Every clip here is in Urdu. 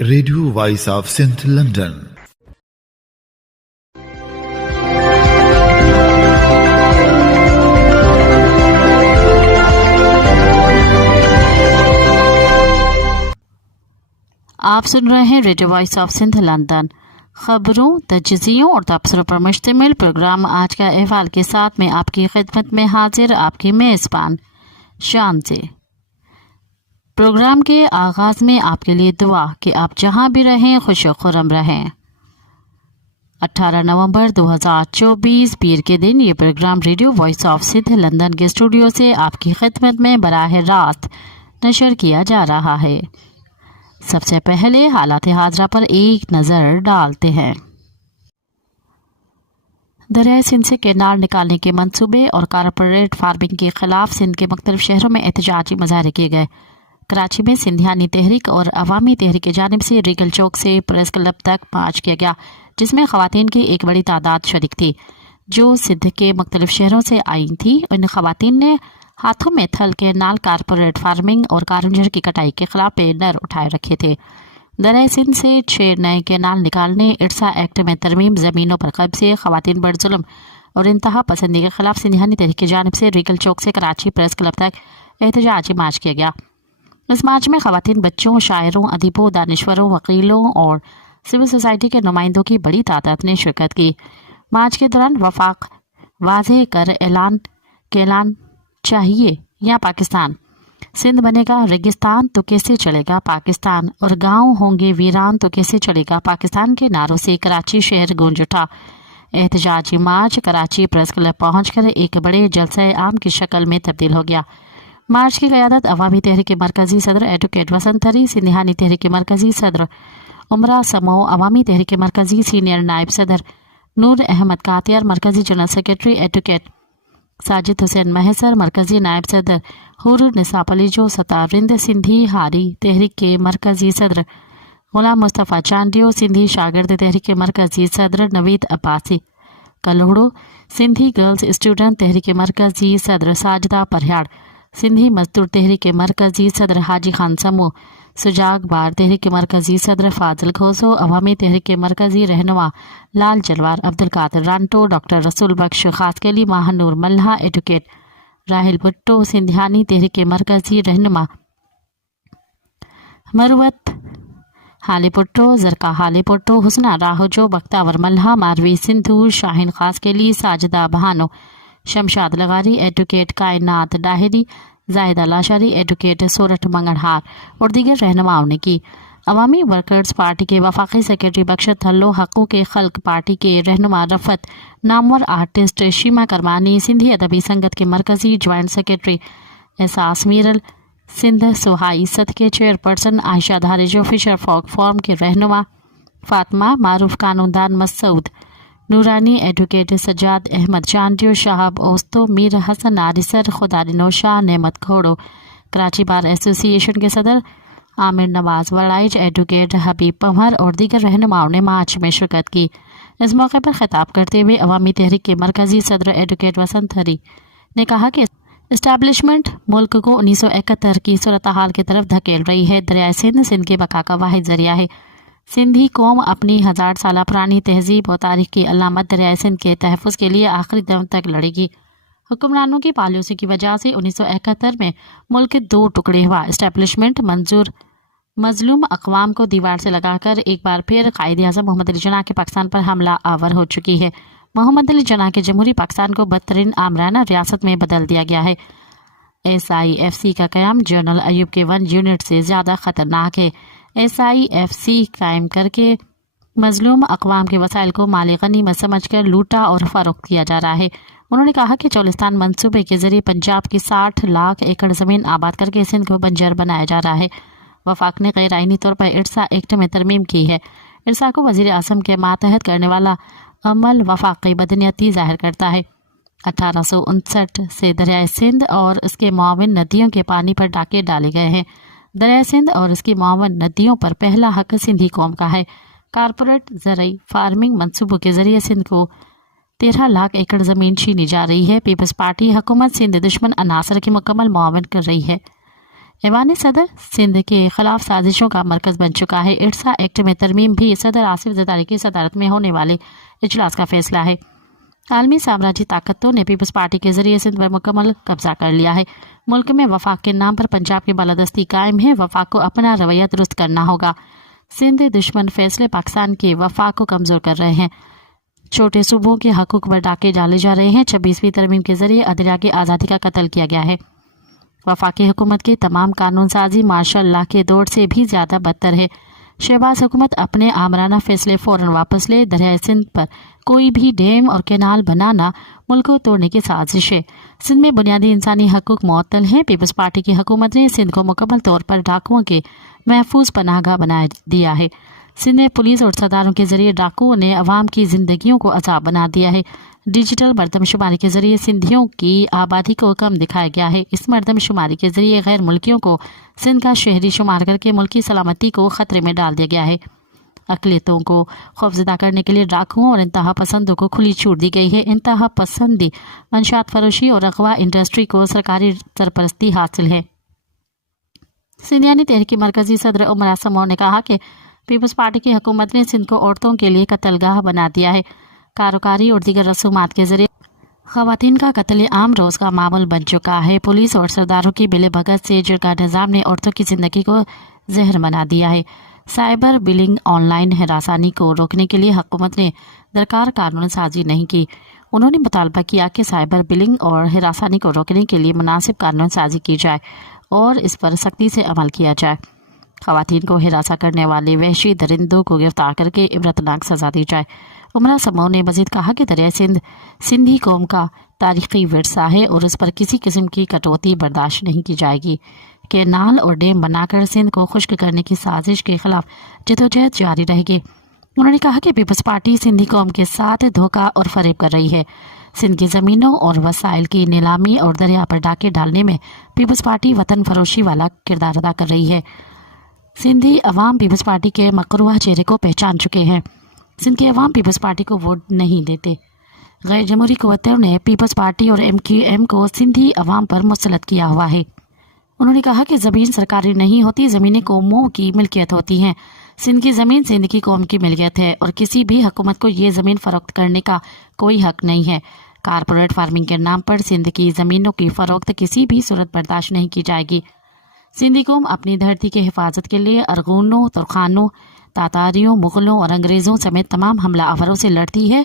Radio voice of Sindh London. آپ سن رہے ہیں radio voice of Sindh London. خبروں، تجزیوں اور تبصروں پر مشتمل پروگرام آج کا احوال کے ساتھ میں آپ کی خدمت میں حاضر آپ کی میزبان شان سے۔ پروگرام کے آغاز میں آپ کے لیے دعا کہ آپ جہاں بھی رہیں خوش و خرم رہیں۔ 18 نومبر 2024 پیر کے دن یہ program radio voice of Sindh London کے اسٹوڈیو سے آپ کی خدمت میں براہ راست نشر کیا جا رہا ہے۔ سب سے پہلے حالات حاضرہ پر ایک نظر ڈالتے ہیں۔ دریائے سندھ سے کینال نکالنے کے منصوبے اور کارپوریٹ فارمنگ کے خلاف سندھ کے مختلف شہروں میں احتجاجی مظاہرے کیے گئے۔ کراچی میں سندھیانی تحریک اور عوامی تحریک کی جانب سے ریگل چوک سے پریس کلب تک مارچ کیا گیا، جس میں خواتین کی ایک بڑی تعداد شریک تھی جو سندھ کے مختلف شہروں سے آئی تھیں۔ ان خواتین نے ہاتھوں میں تھل کینال، کارپوریٹ فارمنگ اور کارنجر کی کٹائی کے خلاف بینر اٹھائے رکھے تھے۔ دریائے سندھ سے 6 نئے کینال نکالنے، ارسا ایکٹ میں ترمیم، زمینوں پر قبضے، خواتین پر ظلم اور انتہا پسندی کے خلاف سندھیانی تحریک کی جانب سے ریگل چوک سے کراچی پریس کلب تک احتجاجی مارچ کیا گیا۔ اس مارچ میں خواتین، بچوں، شاعروں، ادیبوں، دانشوروں، وکیلوں اور سول سوسائٹی کے نمائندوں کی بڑی تعداد نے شرکت کی۔ مارچ کے دوران وفاق واضح کر اعلان چاہیے یا پاکستان، سندھ بنے گا ریگستان تو کیسے چلے گا پاکستان، اور گاؤں ہوں گے ویران تو کیسے چلے گا پاکستان کے نعروں سے کراچی شہر گونج اٹھا۔ احتجاجی مارچ کراچی پریس کلب پہنچ کر ایک بڑے جلسہ عام کی شکل میں تبدیل ہو گیا۔ مارچ کی قیادت عوامی تحریک کے مرکزی صدر ایڈوکیٹ وسنت ہری، سندھیانی تحریک کے مرکزی صدر عمرہ سمو، عوامی تحریک کے مرکزی سینئر نائب صدر نور احمد کاتیار، مرکزی جنرل سیکرٹری ایڈوکیٹ ساجد حسین مہسر، مرکزی نائب صدر حور نساء پلیجو، ستاورند سندھی ہاری تحریک کے مرکزی صدر غلام مصطفیٰ چانڈیو، سندھی شاگرد تحریک کے مرکزی صدر نوید عباسی کلوڑو، سندھی گرلز اسٹوڈنٹ تحریک کے مرکزی صدر ساجدہ پرہیاڑ، سندھی مزدور تحریک کے مرکزی صدر حاجی خان سمو، سجاگ بار تحریک کے مرکزی صدر فاضل کھوسو، عوامی تحریک کے مرکزی رہنما لال جلوار، عبدالقادر رانٹو، ڈاکٹر رسول بخش خاصکیلی، ماہنور ملہا، ایڈوکیٹ راہل بھٹو، سندھیانی تحریک کے مرکزی رہنما مروت حالی پٹو، زرکا حالی پٹو، حسنہ راہجو، بختاور ملہا، ماروی سندھو، شاہین خاصکیلی، ساجدہ بہانو، شمشاد لغاری، ایڈوکیٹ کائنات ڈاہری، زاہدہ لاشاری، ایڈوکیٹ سورٹ منگڑہار اور دیگر رہنماؤں نے کی۔ عوامی ورکرز پارٹی کے وفاقی سیکرٹری بخشت تھلو، حقوق خلق پارٹی کے رہنما رفت، نامور آرٹسٹ شیما کرمانی، سندھی ادبی سنگت کے مرکزی جوائنٹ سیکرٹری احساس میرل، سندھ سوہائی ست کے چیئرپرسن عائشہ دھاریجو، فشر فوک فورم کے رہنما فاطمہ، معروف قانون دان مسعود نورانی، ایڈوکیٹ سجاد احمد چانڈیو، شہاب اوستو، میر حسن ناریسر، خدادینو شاہ، نعمت کھوڑو، کراچی بار ایسوسی ایشن کے صدر عامر نواز وڑائچ، ایڈوکیٹ حبیب پمہر اور دیگر رہنماؤں نے مارچ میں شرکت کی۔ اس موقع پر خطاب کرتے ہوئے عوامی تحریک کے مرکزی صدر ایڈوکیٹ وسنت ہری نے کہا کہ اسٹیبلشمنٹ ملک کو 1971 کی صورتحال کی طرف دھکیل رہی ہے۔ دریائے سندھ کے بقا کا واحد ذریعہ ہے۔ سندھی قوم اپنی 1000 سالہ پرانی تہذیب و تاریخ کی علامت دریائے سندھ کے تحفظ کے لیے آخری دم تک لڑے گی۔ حکمرانوں کی پالیسی کی وجہ سے 1971 میں ملک 2 ٹکڑے ہوا۔ اسٹیبلشمنٹ مظلوم اقوام کو دیوار سے لگا کر ایک بار پھر قائد اعظم محمد علی جناح کے پاکستان پر حملہ آور ہو چکی ہے۔ محمد علی جناح کے جمہوری پاکستان کو بدترین آمرانہ ریاست میں بدل دیا گیا ہے۔ SIFC کا قیام جنرل ایوب کے 1 یونٹ سے زیادہ خطرناک ہے۔ SIFC قائم کر کے مظلوم اقوام کے وسائل کو مالی غنیمت سمجھ کر لوٹا اور فروخت کیا جا رہا ہے۔ انہوں نے کہا کہ چولستان منصوبے کے ذریعے پنجاب کی 60 لاکھ ایکڑ زمین آباد کر کے سندھ کو بنجر بنایا جا رہا ہے۔ وفاق نے غیر آئینی طور پر ارسا ایکٹ میں ترمیم کی ہے۔ ارسا کو وزیر اعظم کے ماتحت کرنے والا عمل وفاقی بدنیتی ظاہر کرتا ہے۔ 1859 سے دریائے سندھ اور اس کے معاون ندیوں کے پانی پر ڈاکے ڈالے گئے ہیں۔ دریائے سندھ اور اس کی معاون ندیوں پر پہلا حق سندھی قوم کا ہے۔ کارپوریٹ زرعی فارمنگ منصوبوں کے ذریعے سندھ کو 13 لاکھ ایکڑ زمین چھینی جا رہی ہے۔ پیپلز پارٹی حکومت سندھ دشمن عناصر کی مکمل معاون کر رہی ہے۔ ایوان صدر سندھ کے خلاف سازشوں کا مرکز بن چکا ہے۔ ارسا ایکٹ میں ترمیم بھی صدر آصف زرداری کی صدارت میں ہونے والے اجلاس کا فیصلہ ہے۔ عالمی سامراجی طاقتوں نے پیپلز پارٹی کے ذریعے سندھ پر مکمل قبضہ کر لیا ہے۔ ملک میں وفاق کے نام پر پنجاب کی بالادستی قائم ہے۔ وفاق کو اپنا رویہ درست کرنا ہوگا۔ سندھ دشمن فیصلے پاکستان کے وفاق کو کمزور کر رہے ہیں۔ چھوٹے صوبوں کے حقوق پر ڈاکے ڈالے جا رہے ہیں۔ 26ویں ترمیم کے ذریعے عدلیہ کی آزادی کا قتل کیا گیا ہے۔ وفاقی حکومت کے تمام قانون سازی ماشاء اللہ کے دور سے بھی زیادہ بدتر ہے۔ شہباز حکومت اپنے آمرانہ فیصلے فوراً واپس لے۔ دریائے سندھ پر کوئی بھی ڈیم اور کینال بنانا ملک کو توڑنے کی سازش ہے۔ سندھ میں بنیادی انسانی حقوق معطل ہیں۔ پیپلز پارٹی کی حکومت نے سندھ کو مکمل طور پر ڈاکوؤں کے محفوظ پناہ گاہ بنا دیا ہے۔ سندھ میں پولیس اور سرداروں کے ذریعے ڈاکوؤں نے عوام کی زندگیوں کو عذاب بنا دیا ہے۔ ڈیجیٹل مردم شماری کے ذریعے سندھیوں کی آبادی کو کم دکھایا گیا ہے۔ اس مردم شماری کے ذریعے غیر ملکیوں کو سندھ کا شہری شمار کر کے ملکی سلامتی کو خطرے میں ڈال دیا گیا ہے۔ اقلیتوں کو خوفزدہ کرنے کے لیے ڈاکوؤں اور انتہا پسندوں کو کھلی چھوٹ دی گئی ہے۔ انتہا پسندی، منشیات فروشی اور اغوا انڈسٹری کو سرکاری سرپرستی حاصل ہے۔ سندھیانی تحریک کی مرکزی صدر عمر سمور نے کہا کہ پیپلز پارٹی کی حکومت نے سندھ کو عورتوں کے لیے قتل گاہ بنا دیا ہے۔ کاروکاری اور دیگر رسومات کے ذریعے خواتین کا قتل عام روز کا معمول بن چکا ہے۔ پولیس اور سرداروں کی ملی بھگت سے جرگہ نظام نے عورتوں کی زندگی کو زہر بنا دیا ہے۔ سائبر بلنگ، آن لائن ہراسانی کو روکنے کے لیے حکومت نے درکار قانون سازی نہیں کی۔ انہوں نے مطالبہ کیا کہ سائبر بلنگ اور ہراسانی کو روکنے کے لیے مناسب قانون سازی کی جائے اور اس پر سختی سے عمل کیا جائے۔ خواتین کو ہراساں کرنے والے وحشی درندوں کو گرفتار کر کے عبرتناک سزا دی جائے۔ عمرہ سمور نے مزید کہا کہ دریائے سندھ سندھی قوم کا تاریخی ورثہ ہے اور اس پر کسی قسم کی کٹوتی برداشت نہیں کی جائے گی۔ کینال اور ڈیم بنا کر سندھ کو خشک کرنے کی سازش کے خلاف جدوجہد جاری رہے گی۔ انہوں نے کہا کہ پیپلز پارٹی سندھی قوم کے ساتھ دھوکہ اور فریب کر رہی ہے۔ سندھ کی زمینوں اور وسائل کی نیلامی اور دریا پر ڈاکے ڈالنے میں پیپلز پارٹی وطن فروشی والا کردار ادا کر رہی ہے۔ سندھی عوام پیپلز پارٹی کے مقروضہ چہرے کو پہچان چکے ہیں۔ سندھ کے عوام پیپلز پارٹی کو ووٹ نہیں دیتے۔ غیر جمہوری قوتوں نے پیپلز پارٹی اور MQM کو سندھی عوام پر مسلط کیا ہوا ہے۔ انہوں نے کہا کہ زمین سرکاری نہیں ہوتی، زمینیں قوموں کی ملکیت ہوتی ہیں۔ سندھ کی زمین سندھ کی قوم کی ملکیت ہے اور کسی بھی حکومت کو یہ زمین فروخت کرنے کا کوئی حق نہیں ہے۔ کارپوریٹ فارمنگ کے نام پر سندھ کی زمینوں کی فروخت کسی بھی صورت برداشت نہیں کی جائے گی۔ سندھی قوم اپنی دھرتی کے حفاظت کے لیے ارغونوں، ترخانوں، تاتاریوں، مغلوں اور انگریزوں سمیت تمام حملہ آوروں سے لڑتی ہے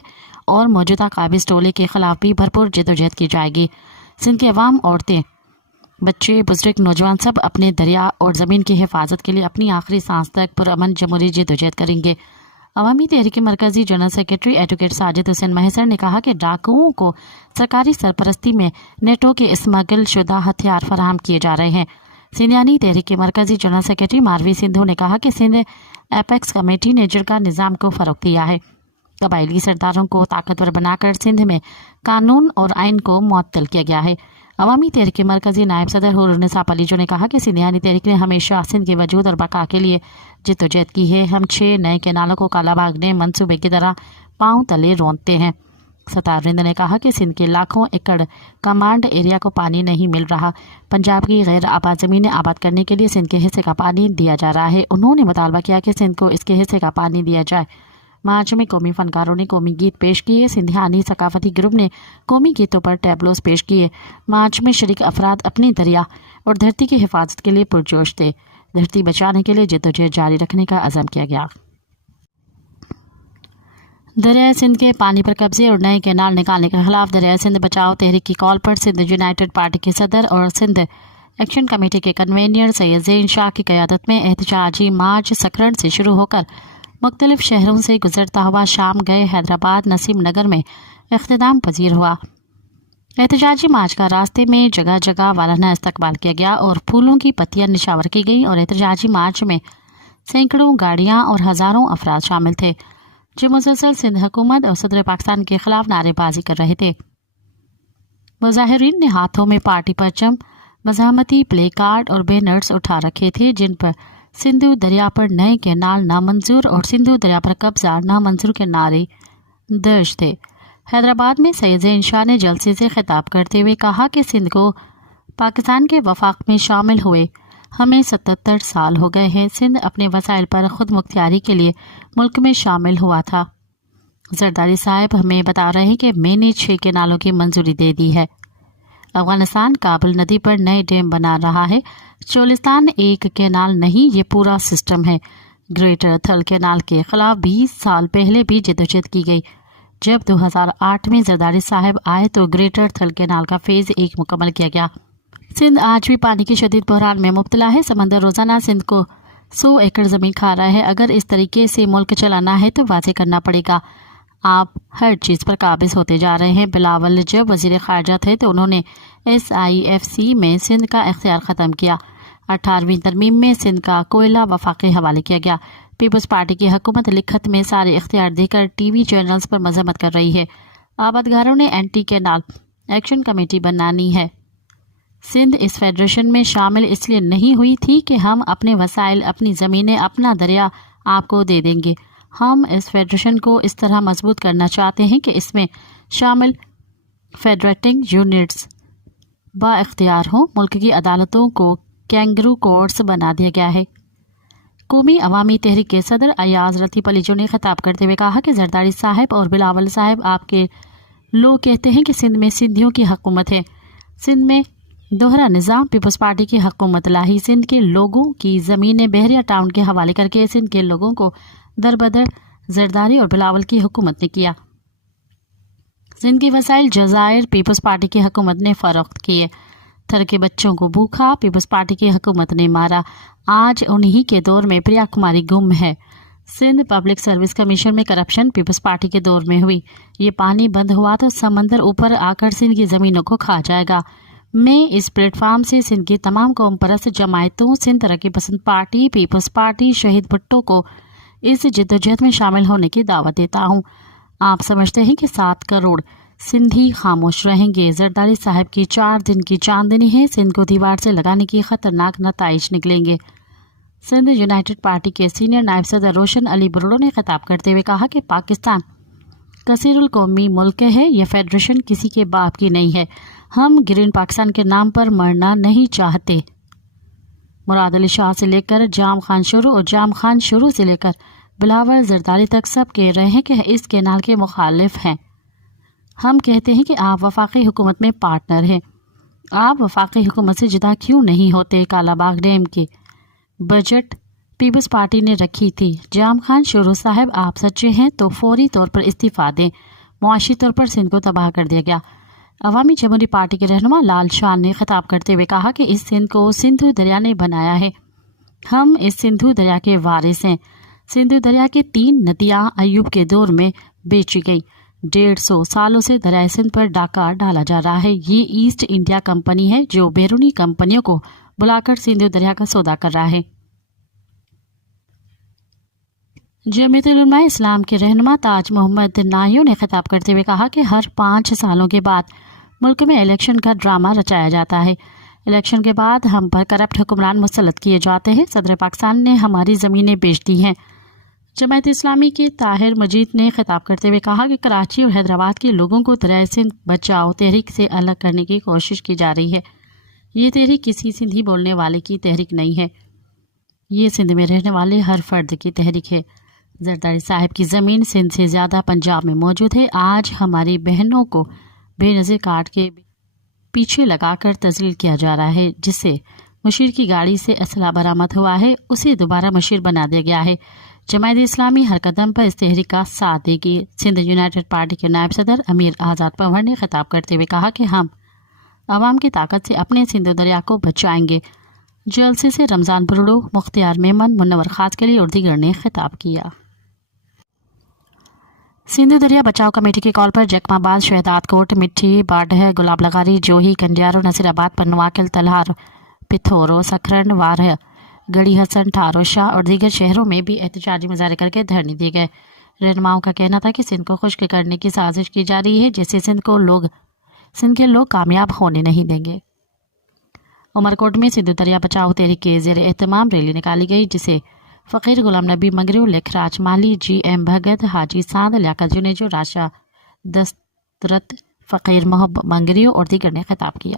اور موجودہ قابض ٹولے کے خلاف بھی بھرپور جدوجہد کی جائے گی۔ سندھ کے عوام، عورتیں، بچے، بزرگ، نوجوان سب اپنے دریا اور زمین کی حفاظت کے لیے اپنی آخری سانس تک پرامن جمہوری جدوجہد کریں گے۔ عوامی تحریک مرکزی جنرل سیکرٹری ایڈوکیٹ ساجد حسین محسر نے کہا کہ ڈاکوؤں کو سرکاری سرپرستی میں نیٹو کے اسمگل شدہ ہتھیار فراہم کیے جا رہے ہیں۔ سندھیانی تحریک کے مرکزی جنرل سیکرٹری ماروی سندھو نے کہا کہ سندھ ایپیکس کمیٹی نے جرگہ نظام کو فروغ دیا ہے۔ قبائلی سرداروں کو طاقتور بنا کر سندھ میں قانون اور آئین کو معطل کیا گیا ہے۔ عوامی تحریک کے مرکزی نائب صدر حور النساء پلیجو نے کہا کہ سندھیانی تحریک نے ہمیشہ سندھ کے وجود اور بقا کے لیے جدوجہد کی ہے۔ ہم 6 نئے کینالوں کو کالا باغ نے منصوبے کی طرح پاؤں تلے رونتے ہیں۔ ستاورند نے کہا کہ سندھ کے لاکھوں ایکڑ کمانڈ ایریا کو پانی نہیں مل رہا۔ پنجاب کی غیر آباد زمینیں آباد کرنے کے لیے سندھ کے حصے کا پانی دیا جا رہا ہے۔ انہوں نے مطالبہ کیا کہ سندھ کو اس کے حصے کا پانی دیا جائے۔ مارچ میں قومی فنکاروں نے قومی گیت پیش کیے۔ سندھیانی ثقافتی گروپ نے قومی گیتوں پر ٹیبلوز پیش کیے۔ مارچ میں شریک افراد اپنی دریا اور دھرتی کی حفاظت کے لیے پرجوش تھے۔ دھرتی بچانے کے لیے جدوجہد جاری رکھنے کا عزم کیا گیا۔ دریائے سندھ کے پانی پر قبضے اور نئے کینال نکالنے کے خلاف دریائے سندھ بچاؤ تحریک کی کال پر سندھ یونائیٹڈ پارٹی کے صدر اور سندھ ایکشن کمیٹی کے کنوینر سید زین شاہ کی قیادت میں احتجاجی مارچ سکرن سے شروع ہو کر مختلف شہروں سے گزرتا ہوا شام گئے حیدرآباد نسیم نگر میں اختتام پذیر ہوا۔ احتجاجی مارچ کا راستے میں جگہ جگہ والانہ استقبال کیا گیا اور پھولوں کی پتیاں نشاور کی گئیں اور احتجاجی مارچ میں سینکڑوں گاڑیاں اور ہزاروں افراد شامل تھے جو مسلسل سندھ حکومت اور صدر پاکستان کے خلاف نعرے بازی کر رہے تھے۔ مظاہرین نے ہاتھوں میں پارٹی پرچم، مزاحمتی پلے کارڈ اور بینرز اٹھا رکھے تھے جن پر سندھو دریا پر نئے کینال نامنظور اور سندھو دریا پر قبضہ نامنظور کے نعرے درج تھے۔ حیدرآباد میں سید زین شاہ نے جلسے سے خطاب کرتے ہوئے کہا کہ سندھ کو پاکستان کے وفاق میں شامل ہوئے ہمیں 77 سال ہو گئے ہیں۔ سندھ اپنے وسائل پر خود مختاری کے لیے ملک میں شامل ہوا تھا۔ زرداری صاحب ہمیں بتا رہے ہیں کہ میں نے 6 کینالوں کی منظوری دے دی ہے۔ افغانستان کابل ندی پر نئے ڈیم بنا رہا ہے۔ چولستان ایک کینال نہیں، یہ پورا سسٹم ہے۔ گریٹر تھل کینال کے خلاف 20 سال پہلے بھی جدوجہد کی گئی۔ جب 2008 میں زرداری صاحب آئے تو گریٹر تھل کینال کا فیز 1 مکمل کیا گیا۔ سندھ آج بھی پانی کی شدید بحران میں مبتلا ہے۔ سمندر روزانہ سندھ کو 100 ایکڑ زمین کھا رہا ہے۔ اگر اس طریقے سے ملک چلانا ہے تو واضح کرنا پڑے گا، آپ ہر چیز پر قابض ہوتے جا رہے ہیں۔ بلاول جب وزیر خارجہ تھے تو انہوں نے SIFC میں سندھ کا اختیار ختم کیا۔ 18ویں ترمیم میں سندھ کا کوئلہ وفاقی حوالے کیا گیا۔ پیپلز پارٹی کی حکومت لکھت میں سارے اختیار دے کر ٹی وی چینلز پر مذمت کر رہی ہے۔ آبادگاروں نے اینٹی کینال ایکشن کمیٹی بنانی ہے۔ سندھ اس فیڈریشن میں شامل اس لیے نہیں ہوئی تھی کہ ہم اپنے وسائل، اپنی زمینیں، اپنا دریا آپ کو دے دیں گے۔ ہم اس فیڈریشن کو اس طرح مضبوط کرنا چاہتے ہیں کہ اس میں شامل فیڈریٹنگ یونٹس با اختیار ہوں۔ ملک کی عدالتوں کو کینگرو کورٹس بنا دیا گیا ہے۔ قومی عوامی تحریک کے صدر ایاز لطیف علی جو نے خطاب کرتے ہوئے کہا کہ زرداری صاحب اور بلاول صاحب آپ کے لوگ کہتے ہیں کہ سندھ میں سندھیوں کی حکومت ہے۔ سندھ میں دوہرا نظام پیپلز پارٹی کی حکومت لاہی سندھ کے لوگوں کی زمینیں بحریہ ٹاؤن کے حوالے کر کے سندھ کے لوگوں کو دربدر زرداری اور بلاول کی حکومت نے کیا۔ سندھ کے وسائل جزائر پیپلز پارٹی کی حکومت نے فروخت کیے۔ تھر کے بچوں کو بھوکا پیپلز پارٹی کی حکومت نے مارا۔ آج انہی کے دور میں پریا کماری گم ہے۔ سندھ پبلک سروس کمیشن میں کرپشن پیپلز پارٹی کے دور میں ہوئی۔ یہ پانی بند ہوا تو سمندر اوپر آ کر سندھ کی زمینوں کو کھا جائے گا۔ میں اس پلیٹ فارم سے سندھ کی تمام قوم پرست جماعتوں، سندھ ترقی پسند پارٹی، پیپلز پارٹی، شہید بھٹو کو اس جدوجہد میں شامل ہونے کی دعوت دیتا ہوں۔ آپ سمجھتے ہیں کہ 7 کروڑ سندھی خاموش رہیں گے؟ زرداری صاحب کی 4 دن کی چاندنی ہے۔ سندھ کو دیوار سے لگانے کی خطرناک نتائج نکلیں گے۔ سندھ یونائٹڈ پارٹی کے سینئر نائب صدر روشن علی برڑو نے خطاب کرتے ہوئے کہا کہ پاکستان کثیر القومی ملک ہے، یہ فیڈریشن کسی کے باپ کی نہیں ہے۔ ہم گرین پاکستان کے نام پر مرنا نہیں چاہتے۔ مراد علی شاہ سے لے کر جام خان شروع اور جام خان شروع سے لے کر بلاول زرداری تک سب کہہ رہے ہیں کہ اس کینال کے مخالف ہیں۔ ہم کہتے ہیں کہ آپ وفاقی حکومت میں پارٹنر ہیں، آپ وفاقی حکومت سے جدا کیوں نہیں ہوتے؟ کالا باغ ڈیم کے بجٹ پیپلز پارٹی نے رکھی تھی۔ جام خان شروع صاحب آپ سچے ہیں تو فوری طور پر استعفیٰ دیں۔ معاشی طور پر سندھ کو تباہ کر دیا گیا۔ عوامی جمہوری پارٹی کے رہنما لال شان نے خطاب کرتے ہوئے کہا کہ اس سندھ کو سندھو دریا نے بنایا ہے، ہم اس سندھو دریا کے وارث ہیں۔ سندھو دریا کے 3 ندیاں ایوب کے دور میں بیچی گئی۔ 150 سالوں سے دریائے سندھ پر ڈاکہ ڈالا جا رہا ہے۔ یہ ایسٹ انڈیا کمپنی ہے جو بیرونی کمپنیوں کو بلا کر سندھو دریا کا سودا کر رہا ہے۔ جمعیت علماء اسلام کے رہنما تاج محمد ناہیو نے خطاب کرتے ہوئے کہا کہ ہر 5 سالوں کے بعد ملک میں الیکشن کا ڈرامہ رچایا جاتا ہے۔ الیکشن کے بعد ہم پر کرپٹ حکمران مسلط کیے جاتے ہیں۔ صدر پاکستان نے ہماری زمینیں بیچ دی ہیں۔ جماعت اسلامی کے طاہر مجید نے خطاب کرتے ہوئے کہا کہ کراچی اور حیدرآباد کے لوگوں کو دریائے سندھ بچاؤ تحریک سے الگ کرنے کی کوشش کی جا رہی ہے۔ یہ تحریک کسی سندھی بولنے والے کی تحریک نہیں ہے، یہ سندھ میں رہنے والے ہر فرد کی تحریک ہے۔ زرداری صاحب کی زمین سندھ سے زیادہ پنجاب میں موجود ہے۔ آج ہماری بہنوں کو بے نظیر کاٹ کے پیچھے لگا کر تذلیل کیا جا رہا ہے۔ جس سے مشیر کی گاڑی سے اسلحہ برآمد ہوا ہے اسے دوبارہ مشیر بنا دیا گیا ہے۔ جماعت اسلامی ہر قدم پر اس تحریک کا ساتھ دے گی۔ سندھ یونائٹڈ پارٹی کے نائب صدر امیر آزاد پنور نے خطاب کرتے ہوئے کہا کہ ہم عوام کی طاقت سے اپنے سندھ دریا کو بچائیں گے۔ جلسے سے رمضان برڑو، مختار میمن، منور خاص کے لیے اور دیگر نے خطاب کیا۔ سندھ دریا بچاؤ کمیٹی کے کال پر جکما آباد، شہداد کوٹ، مٹھی، باڈہ، گلاب لغاری، جوہی، کنڈیارو، نصیر آباد، پنواکل، تلہار، پتھورو، سکھرن، وارہ، گڑی حسن، ٹھارو شاہ اور دیگر شہروں میں بھی احتجاجی مظاہرے کر کے دھرنے دیے گئے۔ رہنماؤں کا کہنا تھا کہ سندھ کو خشک کرنے کی سازش کی جا رہی ہے جس سے سندھ کے لوگ کامیاب ہونے نہیں دیں گے۔ عمرکوٹ میں سندھ دریا بچاؤ تحریک کے زیر اہتمام ریلی نکالی گئی جسے فقیر غلام نبی منگریو، لکھراج مالی، جی ایم بھگت، حاجی سعد، لیاقت جنیجو، راشا دسترت، فقیر محب منگریو اور دیگر نے خطاب کیا۔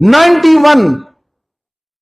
91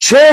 6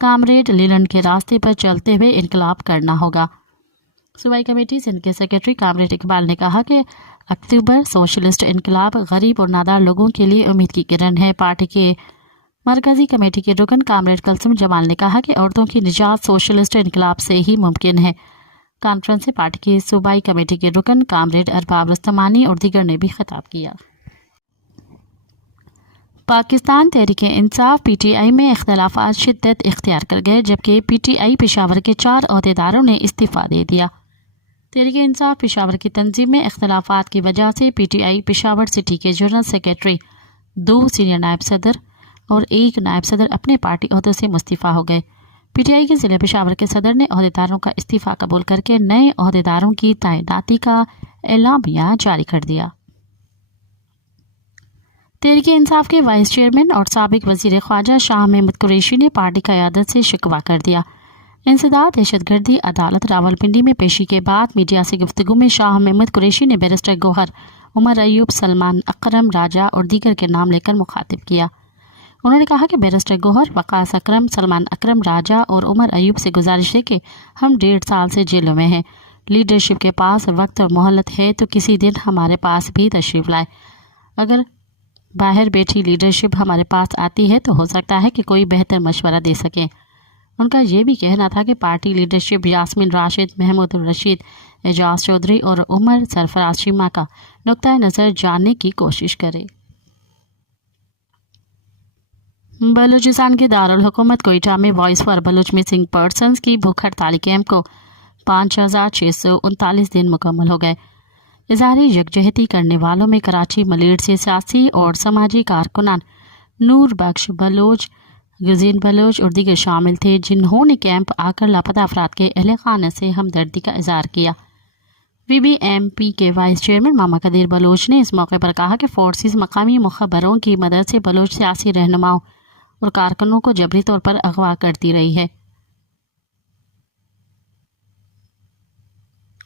کامریڈ لیلینڈ کے راستے پر چلتے ہوئے انقلاب کرنا ہوگا۔ صوبائی کمیٹی سندھ کے سیکرٹری کامریڈ اقبال نے کہا کہ اکتوبر سوشلسٹ انقلاب غریب اور نادار لوگوں کے لیے امید کی کرن ہے۔ پارٹی کے مرکزی کمیٹی کے رکن کامریڈ کلثوم جمال نے کہا کہ عورتوں کی نجات سوشلسٹ انقلاب سے ہی ممکن ہے۔ کانفرنس سے پارٹی کی صوبائی کمیٹی کے رکن کامریڈ ارباب رستمانی اور دیگر نے بھی خطاب کیا۔ Pakistan Tehreek Insaf P T I میں اختلافات شدت اختیار کر گئے، جبکہ پی ٹی آئی پشاور کے 4 عہدیداروں نے استعفیٰ دے دیا۔ تحریک انصاف پشاور کی تنظیم میں اختلافات کی وجہ سے P T I Peshawar city کے جنرل سیکرٹری، 2 سینئر نائب صدر اور 1 نائب صدر اپنے پارٹی عہدوں سے مستعفی ہو گئے۔ پی ٹی آئی کے ضلع پشاور کے صدر نے عہدیداروں کا استعفیٰ قبول کر کے نئے عہدیداروں کی تعیناتی کا اعلامیہ جاری کر دیا۔ تحریک انصاف کے وائس چیئرمین اور سابق وزیر خارجہ شاہ محمود قریشی نے پارٹی قیادت سے شکوہ کر دیا۔ انسداد دہشت گردی عدالت راولپنڈی میں پیشی کے بعد میڈیا سے گفتگو میں شاہ محمود قریشی نے بیرسٹر گوہر، عمر ایوب، سلمان اکرم راجہ اور دیگر کے نام لے کر مخاطب کیا۔ انہوں نے کہا کہ بیرسٹر گوہر، وقاص اکرم، سلمان اکرم راجہ اور عمر ایوب سے گزارش ہے کہ ہم 1.5 سال سے جیلوں میں ہیں۔ لیڈرشپ کے پاس وقت اور مہلت ہے تو کسی دن ہمارے پاس بھی تشریف لائے۔ اگر باہر بیٹھی لیڈرشپ ہمارے پاس آتی ہے تو ہو سکتا ہے کہ کوئی بہتر مشورہ دے سکیں۔ ان کا یہ بھی کہنا تھا کہ پارٹی لیڈرشپ یاسمین راشد، محمود الرشید، اعجاز چودھری اور عمر سرفراز شیما کا نقطۂ نظر جاننے کی کوشش کرے۔ بلوچستان کے دارالحکومت کوئٹہ میں voice for Baloch missing persons کی بھوک ہڑتالی کیمپ کو 5639 دن مکمل ہو گئے۔ اظہار یکجہتی کرنے والوں میں کراچی ملیٹ سے سیاسی اور سماجی کارکنان نور بخش بلوچ، گزین بلوچ اور دیگر شامل تھے، جنہوں نے کیمپ آ کر لاپتہ افراد کے اہل خانہ سے ہمدردی کا اظہار کیا۔ وی بی ایم پی کے وائس چیئرمین ماما قدیر بلوچ نے اس موقع پر کہا کہ فورسز مقامی مخبروں کی مدد سے بلوچ سیاسی رہنماؤں اور کارکنوں کو جبری طور پر اغوا کرتی رہی ہے۔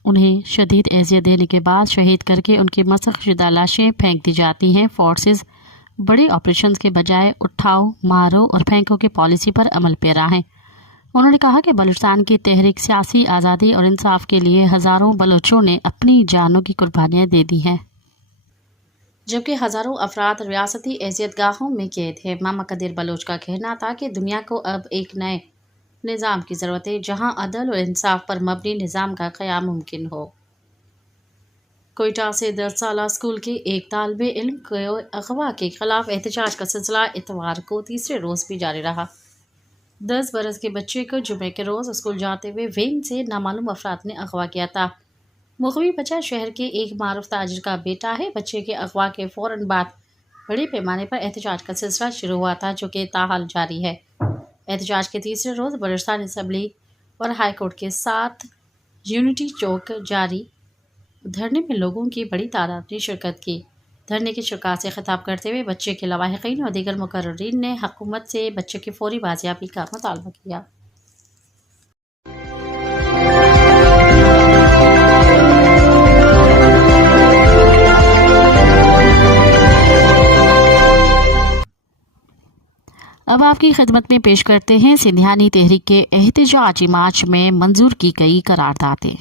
انہیں شدید اذیت دینے کے بعد شہید کر کے ان کی مسخ شدہ لاشیں پھینک دی جاتی ہیں۔ فورسز بڑے آپریشنز کے بجائے اٹھاؤ، مارو اور پھینکو کی پالیسی پر عمل پیرا ہیں۔ انہوں نے کہا کہ بلوچستان کی تحریک سیاسی آزادی اور انصاف کے لیے ہزاروں بلوچوں نے اپنی جانوں کی قربانیاں دے دی ہیں، جبکہ ہزاروں افراد ریاستی اذیت گاہوں میں قید ہیں۔ ماما قدیر بلوچ کا کہنا تھا کہ دنیا کو اب ایک نئے نظام کی ضرورت ہے جہاں عدل اور انصاف پر مبنی نظام کا قیام ممکن ہو۔ کوئٹہ سے 10 سالہ اسکول کے ایک طالب علم کو اغوا کے خلاف احتجاج کا سلسلہ اتوار کو تیسرے روز بھی جاری رہا۔ 10 برس کے بچے کو جمعے کے روز اسکول جاتے ہوئے وین سے نامعلوم افراد نے اغوا کیا تھا۔ مغوی بچہ شہر کے ایک معروف تاجر کا بیٹا ہے۔ بچے کے اغوا کے فوراً بعد بڑے پیمانے پر احتجاج کا سلسلہ شروع ہوا تھا، جو کہ تاحال جاری ہے۔ احتجاج کے تیسرے روز بلوچستان اسمبلی اور ہائی کورٹ کے ساتھ یونٹی چوک جاری دھرنے میں لوگوں کی بڑی تعداد نے شرکت کی۔ دھرنے کے شرکاء سے خطاب کرتے ہوئے بچے کے لواحقین اور دیگر مقررین نے حکومت سے بچے کی فوری بازیابی کا مطالبہ کیا۔ اب آپ کی خدمت میں پیش کرتے ہیں سندھیانی تحریک کے احتجاجی مارچ میں منظور کی گئی قراردادیں۔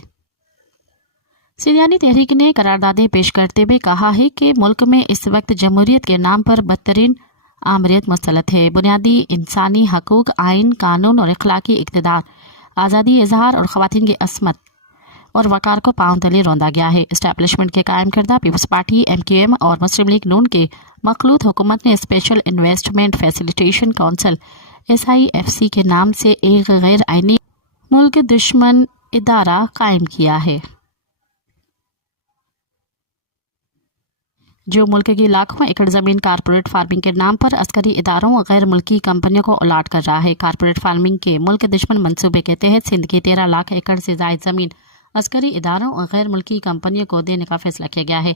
سندھیانی تحریک نے قراردادیں پیش کرتے ہوئے کہا ہے کہ ملک میں اس وقت جمہوریت کے نام پر بدترین آمریت مسلط ہے۔ بنیادی انسانی حقوق، آئین، قانون اور اخلاقی اقتدار، آزادی اظہار اور خواتین کی عصمت اور وقار کو پاؤں تلے روندا گیا ہے۔ اسٹیبلشمنٹ کے قائم کردہ پیپلز پارٹی (MQM) اور مسلم لیگ نون کے مخلوط حکومت نے special investment facilitation council (SIFC) کے نام سے ایک غیر آئینی ملک دشمن ادارہ قائم کیا ہے، جو ملک کی لاکھوں ایکڑ زمین کارپوریٹ فارمنگ کے نام پر عسکری اداروں اور غیر ملکی کمپنیوں کو الاٹ کر رہا ہے۔ کارپوریٹ فارمنگ کے ملک دشمن منصوبے کے تحت سندھ کی 13 لاکھ ایکڑ سے زائد زمین عسکری اداروں اور غیر ملکی کمپنیوں کو دینے کا فیصلہ کیا گیا ہے۔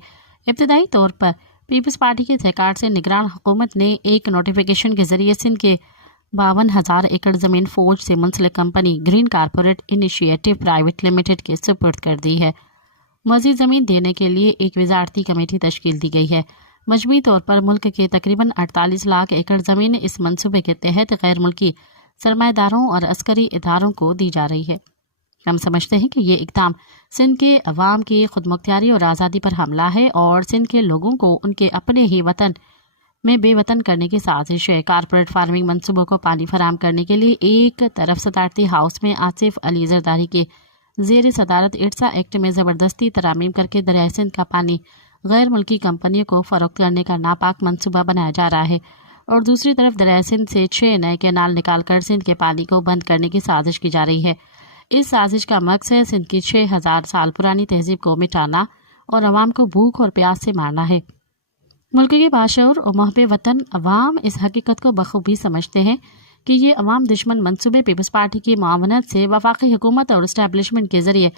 ابتدائی طور پر پیپلز پارٹی کے تحقیقات سے نگران حکومت نے ایک نوٹیفیکیشن کے ذریعے سندھ کے 52,000 ایکڑ زمین فوج سے منسلک company green corporate initiative private limited کے سپرد کر دی ہے۔ مزید زمین دینے کے لیے ایک وزارتی کمیٹی تشکیل دی گئی ہے۔ مجموعی طور پر ملک کے تقریباً 48 لاکھ ایکڑ زمین اس منصوبے کے تحت غیر ملکی سرمایہ داروں اور عسکری اداروں کو دی جا رہی ہے۔ ہم سمجھتے ہیں کہ یہ اقدام سندھ کے عوام کی خود مختاری اور آزادی پر حملہ ہے اور سندھ کے لوگوں کو ان کے اپنے ہی وطن میں بے وطن کرنے کی سازش ہے۔ کارپوریٹ فارمنگ منصوبوں کو پانی فراہم کرنے کے لیے ایک طرف صدارتی ہاؤس میں آصف علی زرداری کے زیر صدارت اٹسا ایکٹ میں زبردستی ترامیم کر کے دریائے سندھ کا پانی غیر ملکی کمپنیوں کو فروخت کرنے کا ناپاک منصوبہ بنایا جا رہا ہے، اور دوسری طرف دریائے سندھ سے 6 نئے کینال نکال کر سندھ کے پانی کو بند کرنے کی سازش کی جا رہی ہے۔ اس سازش کا مقصد سندھ کی 6000 سال پرانی تہذیب کو مٹانا اور عوام کو بھوک اور پیاس سے مارنا ہے۔ ملک کے باشعور اور محب وطن عوام اس حقیقت کو بخوبی سمجھتے ہیں کہ یہ عوام دشمن منصوبے پیپلز پارٹی کی معاونت سے وفاقی حکومت اور اسٹیبلشمنٹ کے ذریعے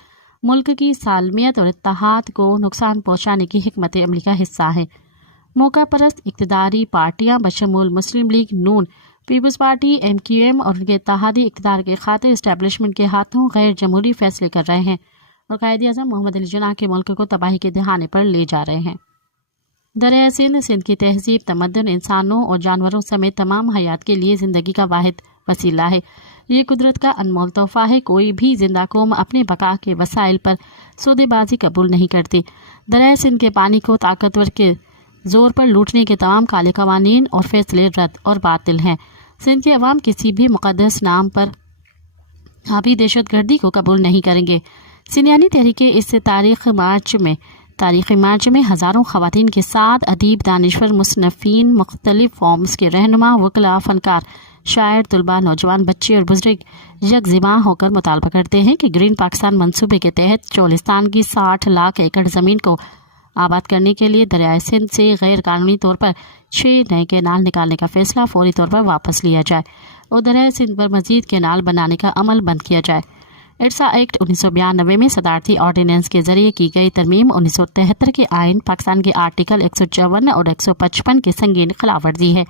ملک کی سالمیت اور اتحاد کو نقصان پہنچانے کی حکمت عملی کا حصہ ہیں۔ موقع پرست اقتداری پارٹیاں بشمول مسلم لیگ نون، پیپلز پارٹی، ایم کیو ایم اور ان کے اتحادی اقتدار کے خاطر اسٹیبلشمنٹ کے ہاتھوں غیر جمہوری فیصلے کر رہے ہیں اور قائد اعظم محمد علی جناح کے ملک کو تباہی کے دہانے پر لے جا رہے ہیں۔ دریائے سندھ کی تہذیب، تمدن، انسانوں اور جانوروں سمیت تمام حیات کے لیے زندگی کا واحد وسیلہ ہے۔ یہ قدرت کا انمول تحفہ ہے۔ کوئی بھی زندہ قوم اپنے بقا کے وسائل پر سودے بازی قبول نہیں کرتی۔ دریائے سندھ کے پانی کو طاقتور کے زور پر لوٹنے کے تمام کالے قوانین اور فیصلے رد اور باطل ہیں۔ سندھ کے عوام کسی بھی مقدس نام پر آبی دہشت گردی کو قبول نہیں کریں گے۔ سندھیانی تحریکیں اس تاریخی مارچ میں ہزاروں خواتین کے ساتھ ادیب، دانشور، مصنفین، مختلف فارمز کے رہنما، وکلاء، فنکار، شاعر، طلباء، نوجوان، بچے اور بزرگ یکجہاں ہو کر مطالبہ کرتے ہیں کہ گرین پاکستان منصوبے کے تحت چولستان کی 60 لاکھ ایکڑ زمین کو آباد کرنے کے لیے دریائے سندھ سے غیر قانونی طور پر 6 نئے کینال نکالنے کا فیصلہ فوری طور پر واپس لیا جائے اور دریائے سندھ پر مزید کینال بنانے کا عمل بند کیا جائے۔ اٹسا ایکٹ 1992 میں صدارتی آرڈیننس کے ذریعے کی گئی ترمیم 1973 کے آئین پاکستان کے آرٹیکل 154 اور 155 کی سنگین خلاف ورزی ہے۔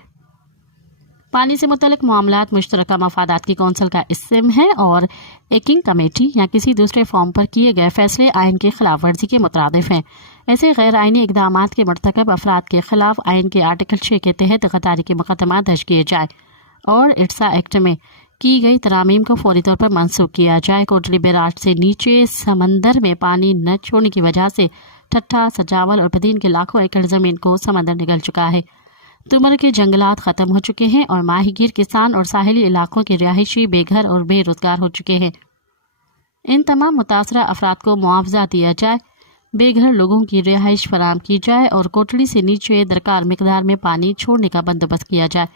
پانی سے متعلق معاملات مشترکہ مفادات کی کونسل کا اسم ہے اور ایکنگ کمیٹی یا کسی دوسرے فارم پر کیے گئے فیصلے آئین کی خلاف ورزی کے مترادف ہیں۔ ایسے غیر آئینی اقدامات کے مرتکب افراد کے خلاف آئین کے آرٹیکل 6 کے تحت غداری کے مقدمات درج کیے جائے اور اٹسا ایکٹ میں کی گئی ترامیم کو فوری طور پر منسوخ کیا جائے۔ کوٹلی بیراج سے نیچے سمندر میں پانی نہ چھوڑنے کی وجہ سے ٹھٹھا، سجاول اور بدین کے لاکھوں ایکڑ زمین کو سمندر نگل چکا ہے۔ تمر کے جنگلات ختم ہو چکے ہیں اور ماہی گیر، کسان اور ساحلی علاقوں کے رہائشی بے گھر اور بے روزگار ہو چکے ہیں۔ ان تمام متاثرہ افراد کو معاوضہ دیا جائے، بے گھر لوگوں کی رہائش فراہم کی جائے اور کوٹلی سے نیچے درکار مقدار میں پانی چھوڑنے کا بندوبست کیا جائے۔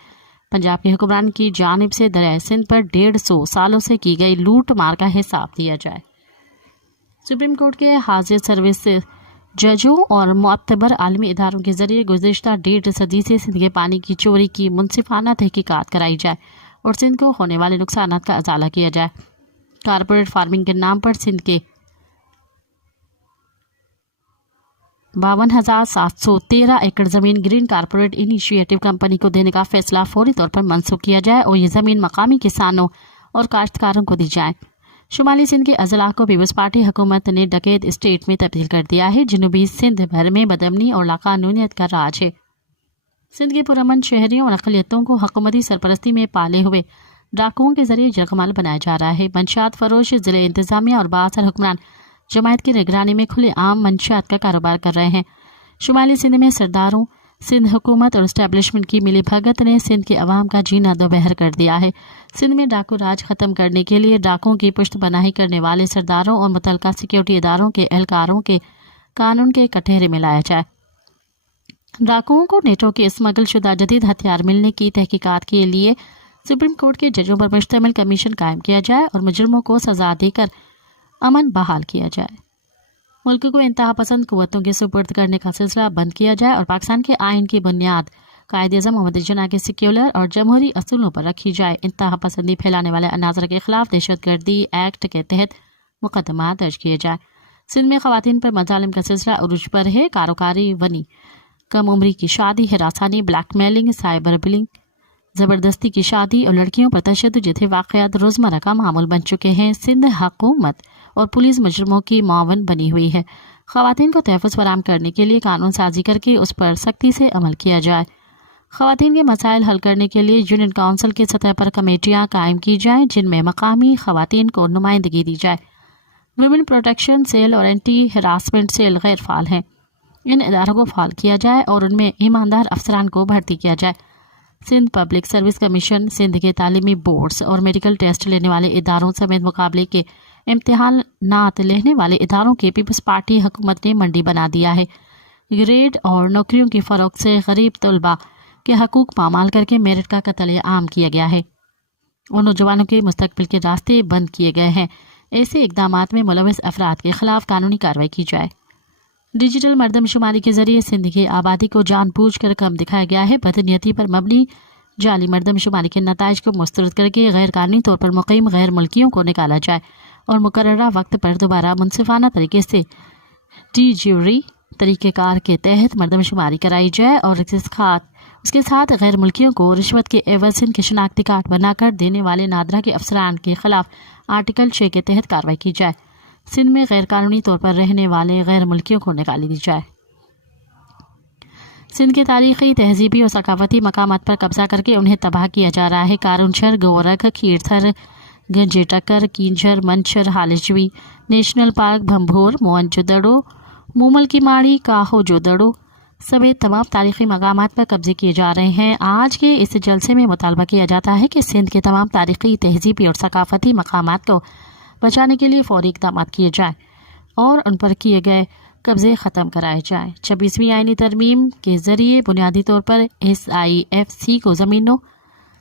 پنجاب کے حکمران کی جانب سے دریائے سندھ پر 150 سالوں سے کی گئی لوٹ مار کا حساب دیا جائے۔ سپریم کورٹ کے حاضر سروس ججوں اور معتبر عالمی اداروں کے ذریعے گزشتہ 1.5 صدی سے سندھ کے پانی کی چوری کی منصفانہ تحقیقات کرائی جائے اور سندھ کو ہونے والے نقصانات کا ازالہ کیا جائے۔ کارپوریٹ فارمنگ کے نام پر سندھ کے 52,713 ایکڑ زمین گرین کارپوریٹ انیشیٹو کمپنی کو دینے کا فیصلہ فوری طور پر منسوخ کیا جائے اور یہ زمین مقامی کسانوں اور کاشتکاروں کو دی جائے۔ شمالی سندھ کے اضلاع کو پیپلز پارٹی حکومت نے ڈکیت اسٹیٹ میں تبدیل کر دیا ہے۔ جنوبی سندھ بھر میں بدامنی اور لاقانونیت کا راج ہے۔ سندھ کے پرامن شہریوں اور اقلیتوں کو حکومتی سرپرستی میں پالے ہوئے ڈاکوؤں کے ذریعے یرغمال بنایا جا رہا ہے۔ منشیات فروش ضلع انتظامیہ اور بااثر حکمران جماعت کی نگرانی میں کھلے عام منشیات کا کاروبار کر رہے ہیں۔ شمالی سندھ میں سرداروں، سندھ حکومت اور اسٹیبلشمنٹ کی ملی بھگت نے سندھ کے عوام کا جینا دوبہر کر دیا ہے۔ سندھ میں ڈاکو راج ختم کرنے کے لیے ڈاکوؤں کی پشت پناہی کرنے والے سرداروں اور متعلقہ سیکیورٹی اداروں کے اہلکاروں کے قانون کے کٹہرے میں لایا جائے۔ ڈاکوؤں کو نیٹو کے اسمگل شدہ جدید ہتھیار ملنے کی تحقیقات کے لیے سپریم کورٹ کے ججوں پر مشتمل کمیشن قائم کیا جائے اور مجرموں کو سزا دے کر امن بحال کیا جائے۔ ملک کو انتہا پسند قوتوں کے سپرد کرنے کا سلسلہ بند کیا جائے اور پاکستان کے آئین کی بنیاد قائد اعظم محمد علی جناح کے سیکولر اور جمہوری اصولوں پر رکھی جائے۔ انتہا پسندی پھیلانے والے عناصر کے خلاف دہشت گردی ایکٹ کے تحت مقدمات درج کیے جائے۔ سندھ میں خواتین پر مظالم کا سلسلہ عروج پر ہے۔ کاروکاری ونی، کم عمری کی شادی، ہراسانی، بلیک میلنگ، سائبر بلنگ، زبردستی کی شادی اور لڑکیوں پر تشدد جیسے واقعات روزمرہ کا معمول بن چکے ہیں۔ سندھ حکومت اور پولیس مجرموں کی معاون بنی ہوئی ہے۔ خواتین کو تحفظ فراہم کرنے کے لیے قانون سازی کر کے اس پر سختی سے عمل کیا جائے۔ خواتین کے مسائل حل کرنے کے لیے یونین کونسل کی سطح پر کمیٹیاں قائم کی جائیں جن میں مقامی خواتین کو نمائندگی دی جائے۔ ویمن پروٹیکشن سیل اور اینٹی ہراسمنٹ سیل غیر فعال ہیں، ان اداروں کو فعال کیا جائے اور ان میں ایماندار افسران کو بھرتی کیا جائے۔ Sindh public service commission Sindh کے تعلیمی بورڈز اور میڈیکل ٹیسٹ لینے والے اداروں سمیت مقابلے کے امتحانات لینے والے اداروں کی پیپلز پارٹی حکومت نے منڈی بنا دیا ہے۔ گریڈ اور نوکریوں کی فروخت سے غریب طلباء کے حقوق پامال کر کے میرٹ کا قتل عام کیا گیا ہے اور نوجوانوں کے مستقبل کے راستے بند کیے گئے ہیں۔ ایسے اقدامات میں ملوث افراد کے خلاف قانونی کارروائی کی جائے۔ ڈیجیٹل مردم شماری کے ذریعے سندھ کی آبادی کو جان بوجھ کر کم دکھایا گیا ہے۔ بدنیتی پر مبنی جعلی مردم شماری کے نتائج کو مسترد کر کے غیر قانونی طور پر مقیم غیر ملکیوں کو نکالا جائے اور مقررہ وقت پر دوبارہ منصفانہ طریقے سے ڈی جیوری طریقہ کار کے تحت مردم شماری کرائی جائے اور اس کے ساتھ غیر ملکیوں کو رشوت کے عوض ان کے شناختی کارڈ بنا کر دینے والے نادرہ کے افسران کے خلاف آرٹیکل 6 کے تحت کارروائی کی جائے۔ سندھ میں غیر قانونی طور پر رہنے والے غیر ملکیوں کو نکالی دی جائے۔ سندھ کے تاریخی، تہذیبی اور ثقافتی مقامات پر قبضہ کر کے انہیں تباہ کیا جا رہا ہے۔ کارونچھر، گورکھ، کھیرتھر، گنجے ٹکر، کینجھر، منچھر، ہالجوی نیشنل پارک، بھمبھور، موئنجودڑو، مومل کی ماڑی، کاہو جودڑو سمیت تمام تاریخی مقامات پر قبضے کیے جا رہے ہیں۔ آج کے اس جلسے میں مطالبہ کیا جاتا ہے کہ سندھ کے تمام تاریخی، تہذیبی اور ثقافتی مقامات کو بچانے کے لیے فوری اقدامات کیے جائیں اور ان پر کیے گئے قبضے ختم کرائے جائیں۔ 26ویں آئینی ترمیم کے ذریعے بنیادی طور پر SIFC کو زمینوں،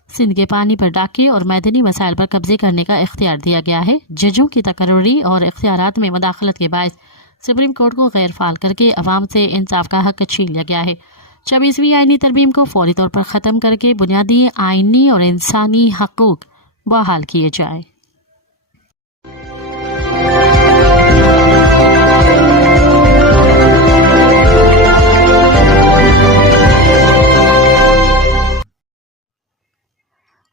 سندھ کے پانی پر ڈاکے اور معدنی وسائل پر قبضے کرنے کا اختیار دیا گیا ہے۔ ججوں کی تقرری اور اختیارات میں مداخلت کے باعث سپریم کورٹ کو غیر فعال کر کے عوام سے انصاف کا حق چھین لیا گیا ہے۔ 26ویں آئینی ترمیم کو فوری طور پر ختم کر کے بنیادی آئینی اور انسانی حقوق بحال کیے جائیں۔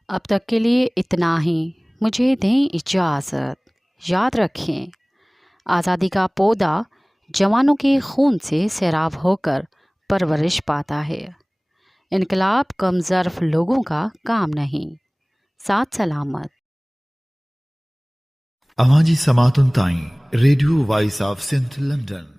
اب تک کے لیے اتنا ہی، مجھے دیں اجازت۔ یاد رکھیں، آزادی کا پودا جوانوں کے خون سے سیراب ہو کر پرورش پاتا ہے۔ انقلاب کم ظرف لوگوں کا کام نہیں۔ ساتھ سلامت۔ Amaji Samatun Tain, Radio Voice of St. London.